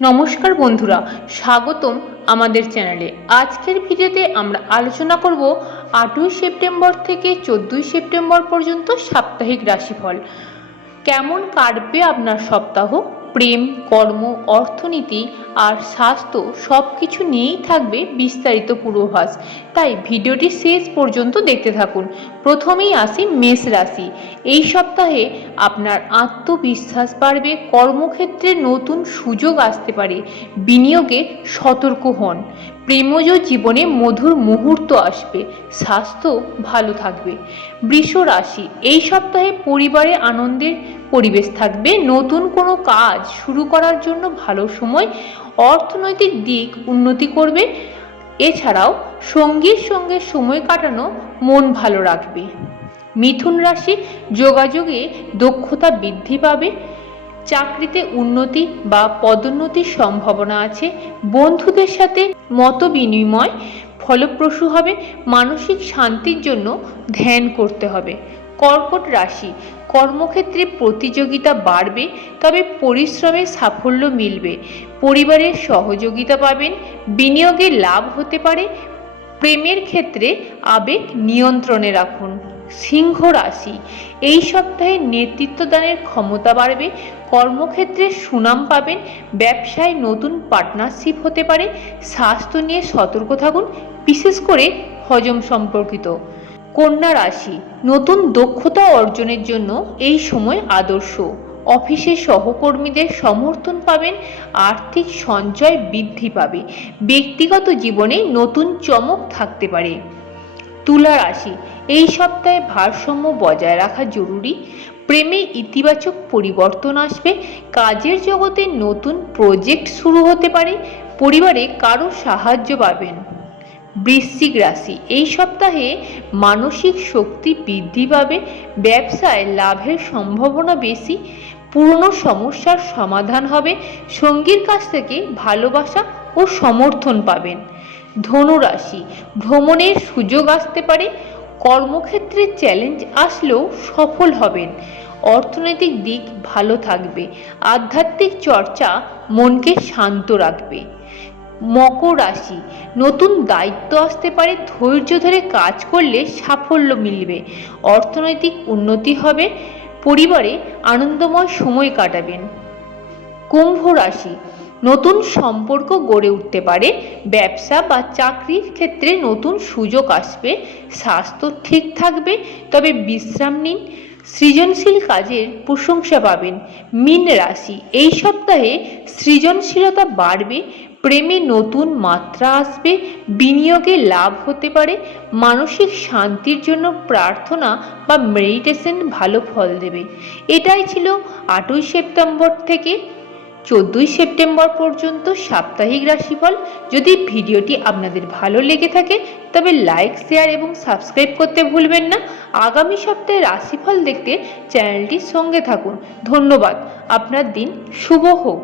নমস্কার বন্ধুরা, স্বাগতম আমাদের চ্যানেলে। আজকের ভিডিওতে আমরা আলোচনা করব আটই সেপ্টেম্বর থেকে চোদ্দই সেপ্টেম্বর পর্যন্ত সাপ্তাহিক রাশিফল। কেমন কাটবে আপনার সপ্তাহ? প্রেম, কর্ম, অর্থনীতি আর স্বাস্থ্য সব কিছু নিয়েই থাকবে বিস্তারিত পূর্বাভাস। তাই ভিডিওটি শেষ পর্যন্ত দেখতে থাকুন। প্রথমেই আসি মেষ রাশি। এই সপ্তাহে আপনার আত্মবিশ্বাস বাড়বে, কর্মক্ষেত্রে নতুন সুযোগ আসতে পারে, বিনিয়োগে সতর্ক হন। প্রেমজ জীবনে মধুর মুহূর্ত আসবে, স্বাস্থ্য ভালো থাকবে। বৃষ রাশি। এই সপ্তাহে পরিবারে আনন্দের পরিবেশ থাকবে। নতুন কোনো কাজ শুরু করার জন্য ভালো সময়, অর্থনৈতিক দিক উন্নতি করবে। এছাড়াও সঙ্গীর সঙ্গে সময় কাটানো মন ভালো রাখবে। মিথুন রাশি যোগাযোগে দক্ষতা বৃদ্ধি পাবে। চাকরিতে উন্নতি বা পদোন্নতির সম্ভাবনা আছে। বন্ধুদের সাথে মত বিনিময় ফলপ্রসূ হবে। মানসিক শান্তির জন্য ধ্যান করতে হবে। কর্কট রাশি কর্মক্ষেত্রে প্রতিযোগিতা বাড়বে, তবে পরিশ্রমে সাফল্য মিলবে। পরিবারের সহযোগিতা পাবেন, বিনিয়োগে লাভ হতে পারে, প্রেমের ক্ষেত্রে আবেগ নিয়ন্ত্রণে রাখুন। সিংহ রাশি, এই সপ্তাহে নেতৃত্ব দানের ক্ষমতা বাড়বে, কর্মক্ষেত্রে সুনাম পাবেন, ব্যবসায় নতুন পার্টনারশিপ হতে পারে, স্বাস্থ্য নিয়ে সতর্ক থাকুন, বিশেষ করে হজম সম্পর্কিত। কন্যা রাশি, নতুন দক্ষতা অর্জনের জন্য এই সময় আদর্শ। অফিসে সহকর্মীদের সমর্থন পাবেন, আর্থিক সঞ্চয় বৃদ্ধি পাবে, ব্যক্তিগত জীবনে নতুন চমক থাকতে পারে। তুলা রাশি, এই সপ্তাহে ভারসাম্য বজায় রাখা জরুরি, প্রেমে ইতিবাচক পরিবর্তন আসবে, কাজের জগতে নতুন প্রজেক্ট শুরু হতে পারে, পরিবারে কারও সাহায্য পাবেন। বৃশ্চিক রাশি। এই সপ্তাহে মানসিক শক্তি বৃদ্ধি পাবে, ব্যবসায় লাভের সম্ভাবনা বেশি, পুরনো সমস্যার সমাধান হবে, সঙ্গীর কাছ থেকে ভালোবাসা ও সমর্থন পাবেন। ধনুরাশি, ভ্রমণের সুযোগ আসতে পারে, কর্মক্ষেত্রে চ্যালেঞ্জ আসলেও সফল হবেন। অর্থনৈতিক দিক ভালো থাকবে, আধ্যাত্মিক চর্চা মনকে শান্ত রাখবে। মকর রাশি। নতুন দায়িত্ব আসতে পারে, ধৈর্য ধরে কাজ করলে সাফল্য মিলবে। অর্থনৈতিক উন্নতি হবে, পরিবারে আনন্দময় সময় কাটাবেন। কুম্ভ রাশি। নতুন সম্পর্ক গড়ে উঠতে পারে, ব্যবসা বা চাকরির ক্ষেত্রে নতুন সুযোগ আসবে, স্বাস্থ্য ঠিক থাকবে, তবে বিশ্রাম নিন, সৃজনশীল কাজের প্রশংসা পাবেন। মীন রাশি। এই সপ্তাহে সৃজনশীলতা বাড়বে প্রেমে নতুন মাত্রা আসবে, বিনিয়োগে লাভ হতে পারে, মানসিক শান্তির জন্য প্রার্থনা বা মেডিটেশন ভালো ফল দেবে। এটাই ছিল আটই সেপ্টেম্বর থেকে চোদ্দই সেপ্টেম্বর পর্যন্ত সাপ্তাহিক রাশিফল। যদি ভিডিওটি আপনাদের ভালো লেগে থাকে, তবে লাইক, শেয়ার এবং সাবস্ক্রাইব করতে ভুলবেন না। আগামী সপ্তাহে রাশিফল দেখতে চ্যানেলটির সঙ্গে থাকুন। ধন্যবাদ। আপনার দিন শুভ হোক।